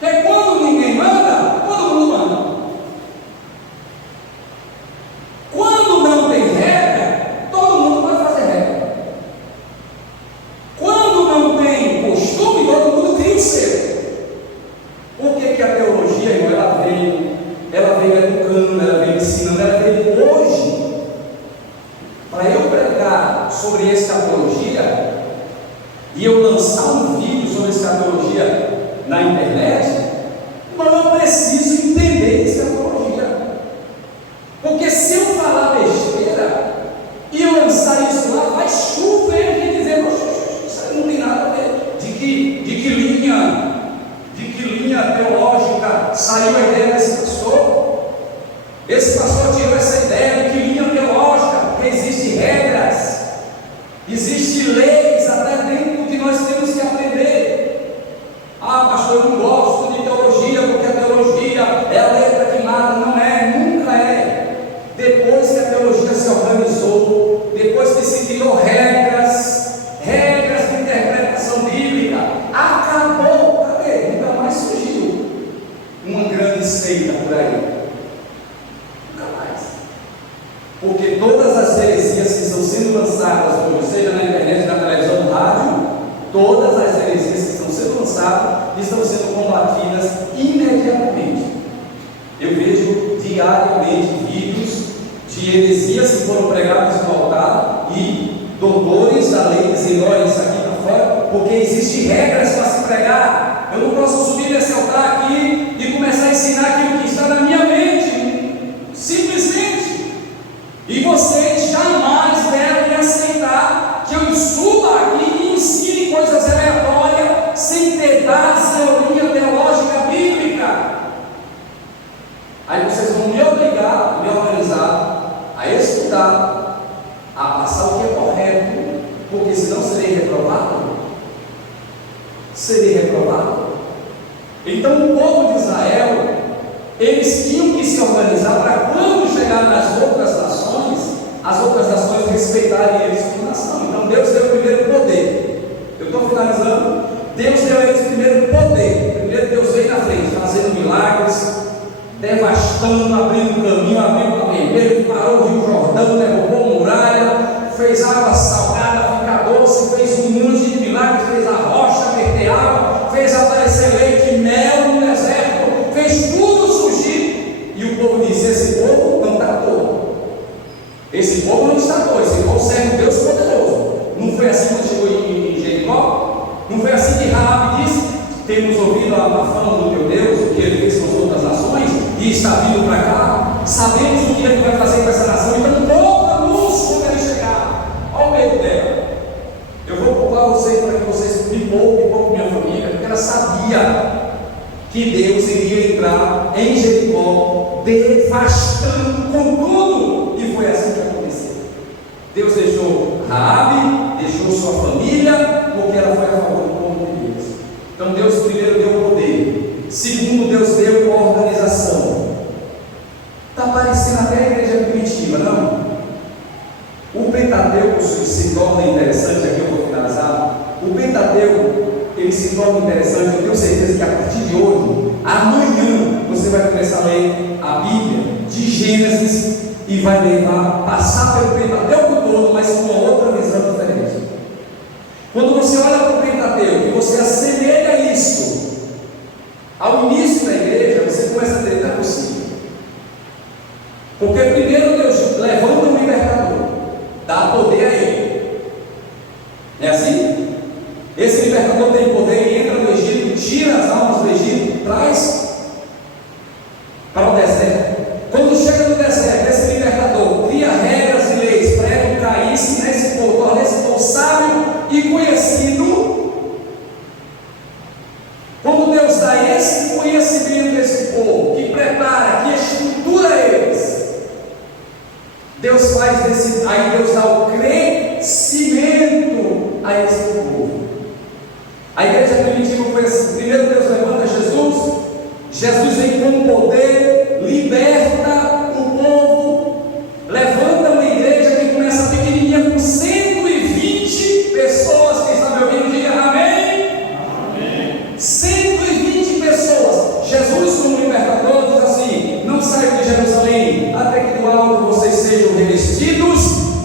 Porque quando ninguém manda, todo mundo manda. Quando não tem regra, todo mundo pode fazer regra. Quando não tem costume, todo mundo cria o seu. Por que a teologia, irmão, ela veio educando, ela veio ensinando, ela veio hoje, para eu pregar sobre escatologia, e eu lançar um vídeo sobre escatologia na internet, mas eu preciso entender escatologia. Porque se eu falar besteira e eu lançar isso lá, vai chover gente dizendo, isso aí não tem nada a ver. De que linha teológica saiu a ideia desse pastor? Esse pastor tirou essa ideia de que linha teológica, porque existem regras, existem leis até dentro que nós temos que aprender. Ah, pastor, eu não gosto de teologia, porque a teologia é a letra que mata. Não é, nunca é. Depois que a teologia se organizou, depois que se criou regras de interpretação bíblica, acabou. Cadê? Nunca mais surgiu uma grande seita por aí. Nunca mais. Porque todas as heresias que estão sendo lançadas hoje, seja na internet, na televisão, no rádio, todas as heresias que estão sendo lançadas estão sendo combatidas imediatamente. Eu vejo diariamente vídeos de heresias que foram pregadas no altar e doutores da lei dizendo, olha, isso aqui está fora, porque existem regras para se pregar. Eu não posso subir nesse altar aqui e começar a ensinar aquilo que está na minha mente, simplesmente. E vocês jamais devem aceitar que eu suba aqui e ensine coisas aleatórias sem ter base teoria teológica bíblica. Aí vocês vão me obrigar, me organizar a estudar, a passar o que é correto, porque senão serei reprovado. Então o povo de Israel, eles tinham que se organizar para quando chegar nas outras nações, as outras nações respeitarem eles como nação. Então Deus deu o primeiro poder. Eu estou finalizando. Deus deu a eles primeiro poder. Primeiro Deus veio na frente, fazendo milagres, devastando, abrindo caminho, abrindo o vermelho, parou o Rio Jordão, derrubou muralha, fez água salgada ficar doce, fez um monte de milagres, fez a rocha verter água, fez aparecer leite e mel no deserto, fez tudo surgir. E o povo disse: esse povo não está todo. Esse povo não está todo, esse povo serve um Deus poderoso. Não foi assim quando chegou em Jericó? Não foi assim que Raabe disse: temos ouvido a fama do teu Deus, o que ele fez com as outras nações, e está vindo para cá, sabemos o que ele vai fazer com essa nação, então pouca luz quando ele chegar. Olha o medo dela. que Deus iria entrar em Jericó, devastando com tudo, e foi assim que aconteceu. Deus deixou Raabe, deixou sua família, porque ela foi a favor do povo de Deus. Então Deus primeiro deu poder, segundo Deus deu organização. Está parecendo até a igreja primitiva, não? O Pentateuco se torna interessante, aqui eu vou finalizar. O Pentateuco, ele se torna interessante, eu tenho certeza que a partir de hoje, amanhã, você vai começar a ler a Bíblia de Gênesis e vai passar pelo Pentateuco todo, mas com uma outra visão diferente. Quando você olha para o Pentateuco e você assemelha isso ao início da igreja, você começa a dizer, não é possível. Porque primeiro Deus levanta um libertador, dá poder a ele. Não é assim? Esse libertador tem poder e entra no Egito, tira as almas do Egito, traz para o deserto. Quando chega no deserto, esse libertador cria regras e leis para educar e ensinar esse povo, tornar esse povo sábio e conhecido. Quando Deus dá esse conhecimento a esse povo, que prepara, que estrutura eles, Deus faz desse, aí Deus dá o crescimento a esse povo. A igreja primitiva foi assim: primeiro Deus levanta Jesus, Jesus vem com poder, liberta o povo, levanta uma igreja que começa pequenininha com 120 pessoas. Quem está me ouvindo, diga amém. Amém. 120 pessoas. Jesus, como libertador, diz assim: não saiam de Jerusalém até que do alto vocês sejam revestidos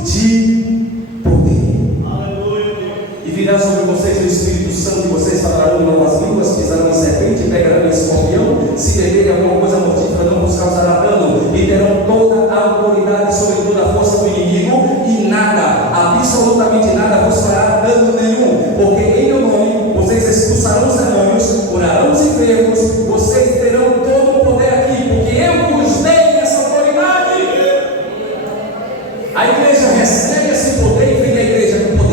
de poder. Aleluia. E virá sobre vocês o Espírito Santo, e vocês falarão em novas línguas, pisarão em serpente, pegarão em escorpião, se beberem alguma coisa mortífera não vos causará dano, e terão toda a autoridade sobre toda a força do inimigo, e nada, absolutamente nada vos fará dano nenhum, porque em meu nome vocês expulsarão os demônios, curarão os enfermos, vocês terão todo o poder aqui, porque eu vos dei essa autoridade. A igreja recebe esse poder e vem a igreja com poder.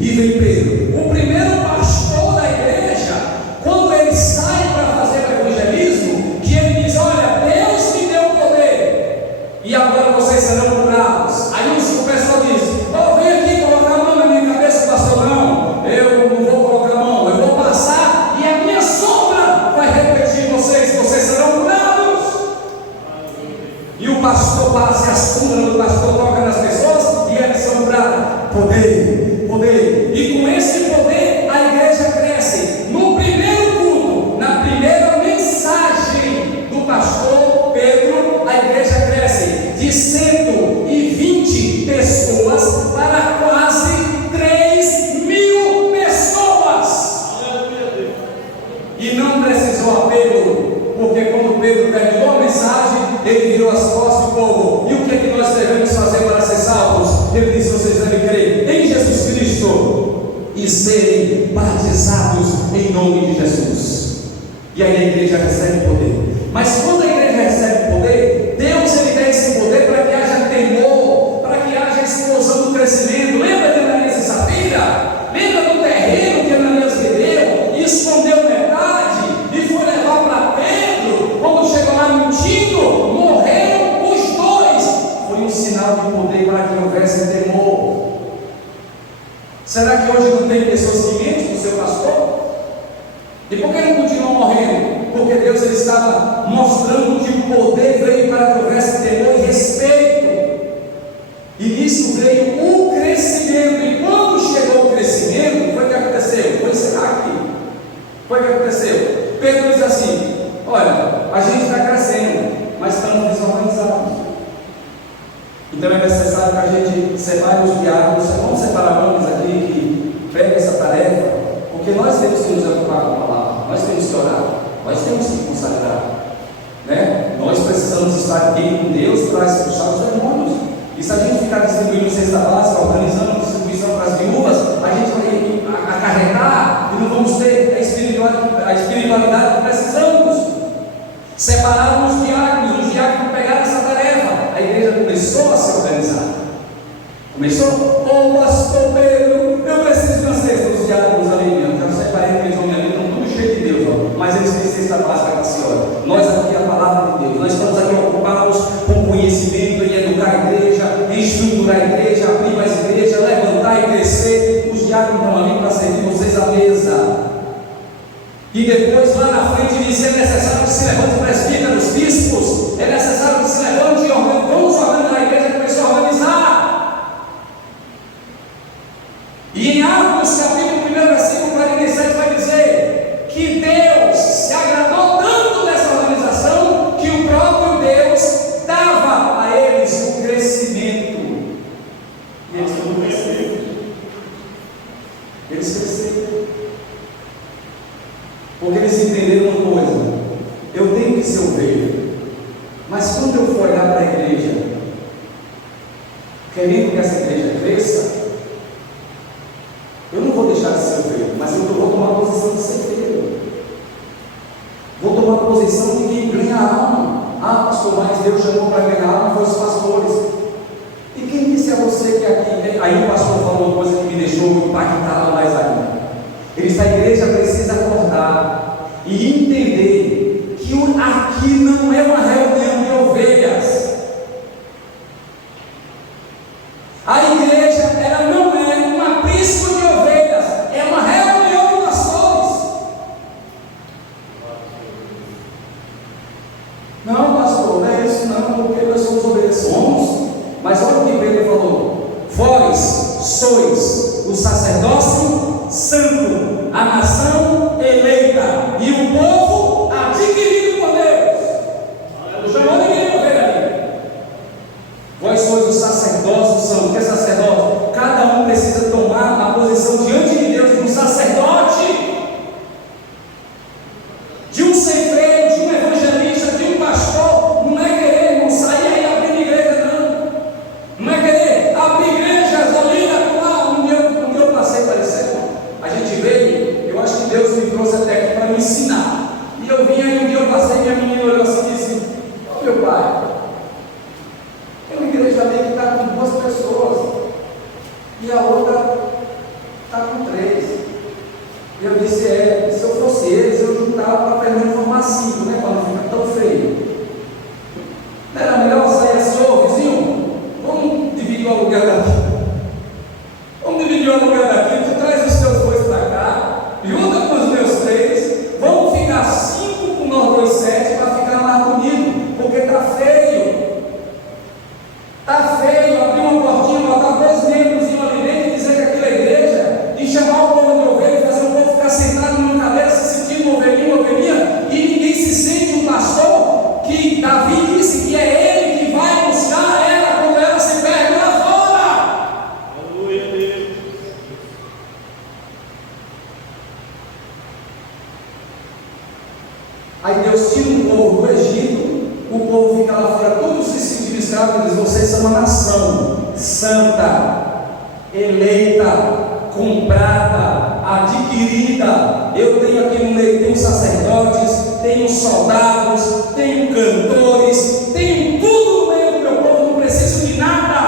E vem Pedro, o primeiro pastor da igreja, quando ele sai para fazer o evangelismo, que ele diz: olha, Deus me deu poder, e agora vocês serão curados. Aí o pessoal diz: oh, vem aqui colocar a mão na minha cabeça, pastor. Não, eu não vou colocar a mão, eu vou passar, e a minha sombra vai repetir vocês serão curados. E o pastor passa, a sombra do pastor toca nas pessoas, e eles são curados. Poder, poder, e com esse poder a igreja cresce. No primeiro culto, na primeira mensagem do pastor Pedro, a igreja cresce de 120 pessoas para quase 3.000 pessoas. E não precisou apelo, porque quando Pedro terminou a mensagem, ele virou as costas do povo: e o que é que nós devemos fazer para ser salvos? Ele disse: vocês devem crer em Jesus Cristo e serem batizados em nome de Jesus. E aí a igreja recebe poder. Mas quando a igreja recebe poder, Deus ele dá esse poder para que haja temor, para que haja explosão do crescimento. Lembra de Ananias e Safira? Lembra do terreno que Ananias vendeu e escondeu metade e foi levar para Pedro? Quando chegou lá mentindo, morreram os dois. Foi um sinal de poder para que houvesse temor. Será que hoje não tem pessoas que mentem no seu pastor? E por que não continuam morrendo? Porque Deus ele estava mostrando que o poder veio para que houvesse temor e respeito. E nisso veio o crescimento. E quando chegou o crescimento, foi o que aconteceu? Vou encerrar aqui. Foi o que aconteceu? Pedro diz assim: olha, a gente está crescendo, mas estamos desorganizados. Então é necessário que a gente separe os diáconos. Vamos separar homens aqui que peguem essa tarefa, porque nós temos que nos ocupar com a palavra, nós temos que orar, nós temos que consagrar, né? Nós precisamos estar bem com Deus para expulsar os demônios. E se a gente ficar distribuindo cesta básica, organizando distribuição para as viúvas, a gente vai acarretar e não vamos ter a espiritualidade que precisamos. Separaram os diáconos pegaram essa tarefa. A igreja começou a se organizar. Começou? Ô pastor Pedro, eu preciso de uma cesta. Os diáconos ali, eu separei que eles vão me ali, estão tudo cheio de Deus, ó. Mas eles precisam cesta básica da senhora. Nós aqui é a palavra de Deus. Nós estamos aqui ocupados com conhecimento em educar a igreja, em estruturar a igreja, abrir mais igreja, levantar e crescer. Os diáconos estão ali para servir vocês à mesa. E depois lá na frente diz: é necessário que se levante presbíteros, bispos, é necessário que se levante e vamos organizar a igreja, começou a organizar. E em Atos capítulo 1, versículo 47 vai dizer que Deus se agradou tanto dessa organização que o próprio Deus dava a eles o crescimento. E eles foram crescendo. Eles cresceram. Porque eles entenderam uma coisa: eu tenho que ser ovelha, mas quando eu for olhar para a igreja, querendo que essa igreja cresça, eu não vou deixar de ser ovelha, mas eu vou tomar a posição de ser ovelha. Vou tomar a posição de quem ganha alma. Ah, pastor, mas Deus chamou para ganhar alma, foi os pastores. E quem disse a você que aqui? Aí o pastor falou uma coisa que me deixou impactado mais ainda. Ele disse: a igreja precisa acordar e entender que aqui não é uma reunião de ovelhas. A igreja, ela não é um aprisco de ovelhas, é uma reunião de pastores. Não, pastor, não é isso não, porque nós somos ovelhas. Somos, mas olha o que Pedro falou: vós sois o sacerdócio santo, a nação eleita e o povo adquirido por Deus. Não chamou ninguém de ovelha ali. Vós sois o sacerdócio santo. O que é sacerdócio? Cada um precisa tomar a posição diante de Deus de um sacerdote, de um ceifreiro, de um evangelista, de um pastor. Não é querer, irmão, sair aí abrindo igreja, não. Não é querer abrir igrejas ali lá onde eu passei para isso. A gente veio, eu acho que Deus me trouxe até aqui para me ensinar. E eu vim aí um dia, eu passei, minha menina olhou assim e disse: ô meu pai, tem uma igreja ali que está com 2 pessoas e a outra está com 3. E eu disse: se eu fosse eles, eu juntava para pelo menos formar 5, né? Para não ficar tão feio. Não era melhor sair assim: ô vizinho, vamos dividir o aluguel daqui. Vamos dividir o aluguel daqui, tu traz os teus 2 para cá, junta com os meus 3, vamos ficar 5 com nós 2, 7, para ficar mais bonito, porque está feio. Está feio abrir uma portinha, botar 2 membros ali dentro e dizer que aquilo é igreja, e chamar o povo de ovelha, fazer o povo ficar sentado numa cadeira, se sentindo uma ovelhinha, e ninguém se sente um pastor, que Davi disse que é ele que vai buscar ela quando ela se perde lá fora. Aleluia, Deus. Aí Deus tira um povo do Egito, o povo fica lá fora, todos se sentindo escravos, e diz: vocês são uma nação santa, eleita, comprada, adquirida. Eu tenho aqui no meio, tenho sacerdotes, tenho soldados, tenho cantores, tenho tudo no meio do meu povo, não preciso de nada.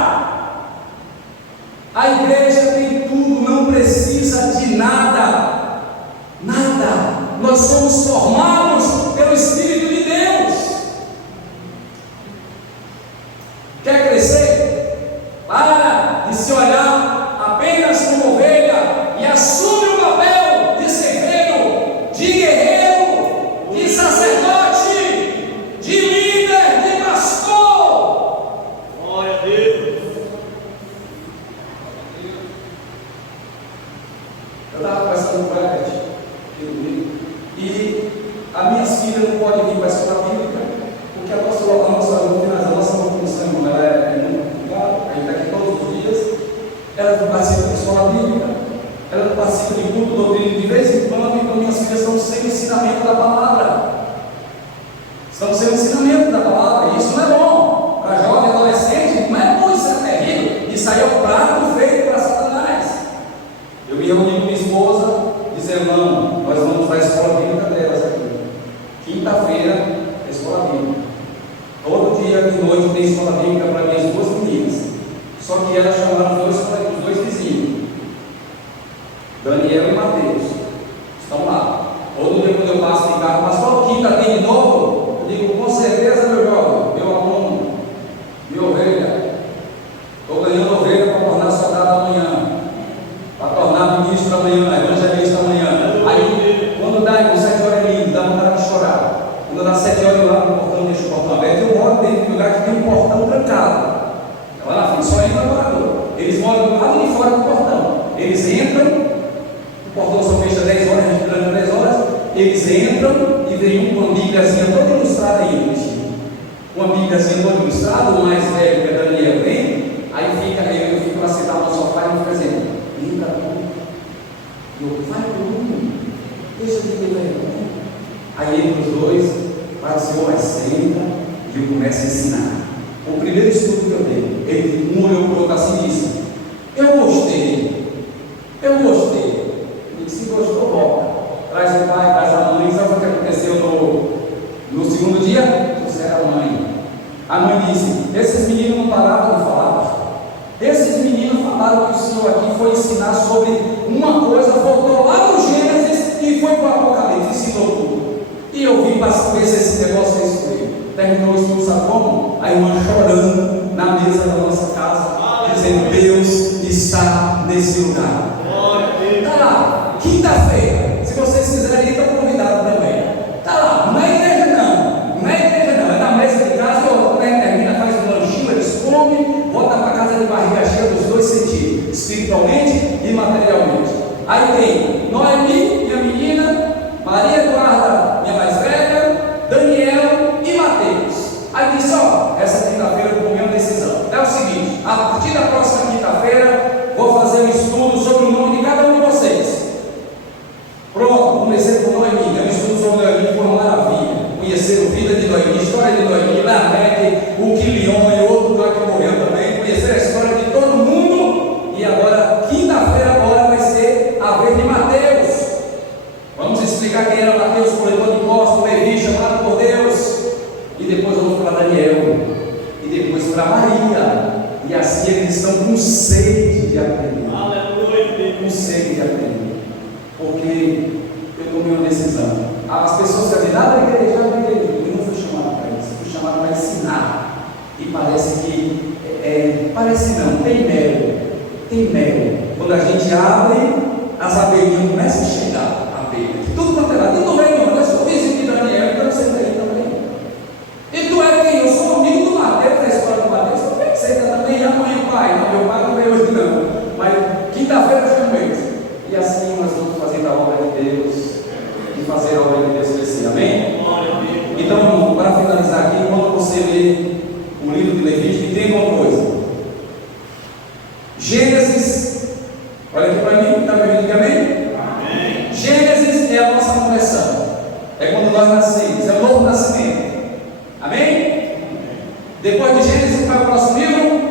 A igreja tem tudo, não precisa de nada. Nada. Nós somos formados pelo Espírito de Deus. Quer crescer? Para de se olhar apenas como ovelha e assume o papel de ceifreiro, de guerreiro, de sacerdote, de líder, de pastor. Glória a Deus. Eu estava conversando com a Beth, e as minhas filhas não podem vir para a escola bíblica, porque a nossa comissão, ela é muito ligada, a gente está aqui todos os dias. Elas não participam de escola bíblica, elas não participam de culto doutrina de vez em quando, então minhas filhas estão sem ensinamento da palavra. Estão sem ensinamento da palavra, e isso não é bom. Para jovem adolescente, não é bom, isso é terrível. Isso aí é o prato feito para Satanás. Eu me reuni com minha esposa, dizendo: não, nós vamos para a escola bíblica delas aqui. Quinta-feira, escola bíblica. Todo dia de noite tem escola bíblica para minhas 2 meninas. Só que elas chamaram os 2 vizinhos, Daniel e Mateus. Estão lá. Todo dia quando eu passo de carro, pastor, Eles entram, o portão só fecha 10 horas, a gente durante 10 horas, eles entram e vem uma bíbliazinha toda ilustrada aí, uma bíbliazinha toda ilustrada, o mais velho, que é Daniel, vem, aí eu fico lá sentado no sofá e me fazendo, entra tu, vai tu, deixa de ver, aí entra os dois, vai o Senhor, vai senta, e eu começo a ensinar. O primeiro estudo que eu dei, um olhou para o outro assim e disse, eu gostei, e se gostou, volta, traz o pai, traz a mãe. Sabe o que aconteceu no segundo dia? Trouxeram a mãe. A mãe disse, esses meninos não paravam de falar, esses meninos falaram que o Senhor aqui foi ensinar sobre uma coisa, voltou lá no Gênesis e foi para o Apocalipse, ensinou tudo, e eu vim para ver se esse negócio é isso mesmo. Terminou o estudo, sabe como? A irmã chorando na mesa da nossa casa, dizendo, Deus está nesse lugar. Está lá, quinta-feira, se vocês quiserem ir, estão convidados também. Está lá, não é igreja não, é na mesa de casa, quando ele termina, faz um lanchinho, eles comem, volta para casa de barriga cheia dos dois sentidos, espiritualmente e materialmente. Aí tem Noemi, minha menina, Maria Eduarda, minha mais velha, Daniel e Mateus. Aí disse, essa quinta-feira eu tomei uma decisão. É o seguinte, a partir da próxima quinta-feira, vou fazer um estudo sobre o nome de cada um de vocês. Pronto, comecei por Noemi, um estudo sobre Noemi, foi uma maravilha. Conheceram a vida de Noemi, história de Noemi, Lameque, o Quilion e outro lá que morreu também, conheceram a história de todo mundo. E agora, quinta-feira agora vai ser a vez de Mateus. Vamos explicar quem era Mateus, coletor de impostos, Levi, chamado por Deus. E depois vamos para Daniel. E depois para Maria. E assim eles estão com sede de aprender. Aleluia. Com sede de aprender. Porque eu tomei uma decisão. As pessoas que nada da igreja, eu não fui chamado para isso. Fui chamado para ensinar. E parece que, parece não, tem mel. Tem mel. Quando a gente abre, as abelhinhas começam a chegar. Tudo quanto é lado. E tu vem, não, eu sou vizinho de Daniel, então você tem também. E tu é quem? Eu sou amigo do Mateus, da escola do Mateus. Eu tenho que ser também. Amanhã, pai. Não, meu pai não veio hoje, não. Mas quinta-feira eu chamo eles. E assim nós vamos fazendo a obra de Deus. E fazer a obra de Deus crescer. Amém? Então, para finalizar aqui, quando você lê o livro de Levítico, entenda uma coisa. Gênesis, olha aqui para mim, está me ouvindo, amém? Gênesis é a nossa conversão, é quando nós nascemos, é o novo nascimento, amém? Depois de Gênesis, para o próximo livro,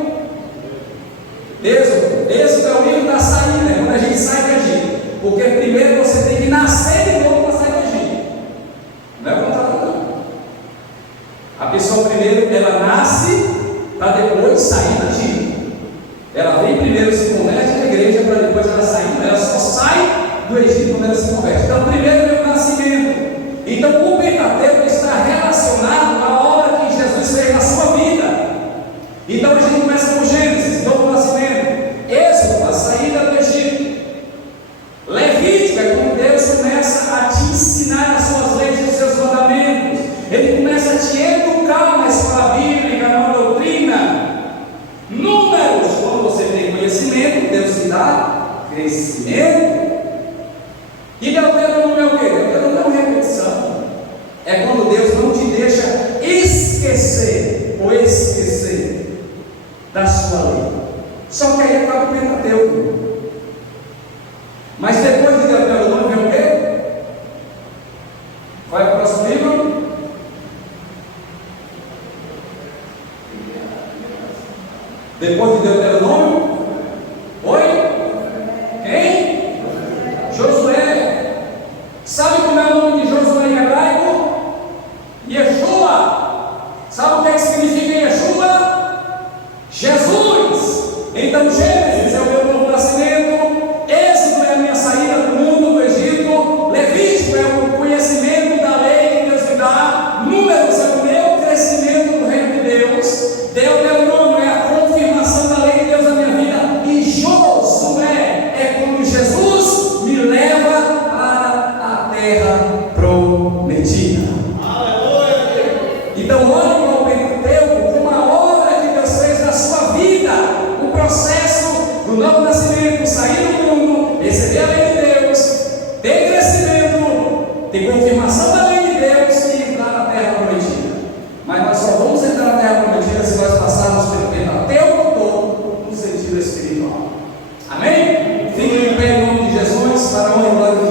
Êxodo é o livro da saída, é quando a gente sai do Egito, porque primeiro você tem que nascer de novo para sair do Egito, não é o contrário não. A pessoa primeiro, ela nasce para depois sair do Egito, ela vem primeiro, se converte na igreja, para depois ela sair, ela só sai do Egito quando ela se converte. Então, primeiro é o nascimento. Então, o Pentateuco está relacionado à obra que Jesus fez na sua vida. Então, a gente começa com Gênesis, novo nascimento. Êxodo, a saída do Egito. Levítico é quando Deus começa a te ensinar as suas leis e os seus mandamentos. Ele começa a te educar na escola bíblica, na doutrina. Números, quando você tem conhecimento, Deus te dá crescimento. E Deuteronômio é o quê? Deuteronômio é uma repetição. É quando Deus não te deixa esquecer da sua lei. Só que aí acaba o Pentateuco. Mas depois de Deuteronômio vem o quê? Vai para o próximo livro. Depois de Deuteronômio, oi? Quem? Josué. Sabe como é o nome de Josué em hebraico? Yeshua. Sabe o que significa Yeshua? Jesus. Então Gênesis é o meu novo nascimento, Êxodo é a minha saída tem confirmação da lei de Deus e entrar na terra prometida. Mas nós só vamos entrar na terra prometida se nós passarmos pelo Pentateuco no sentido espiritual. Amém? Fiquem em pé em nome de Jesus, para a honra e glória de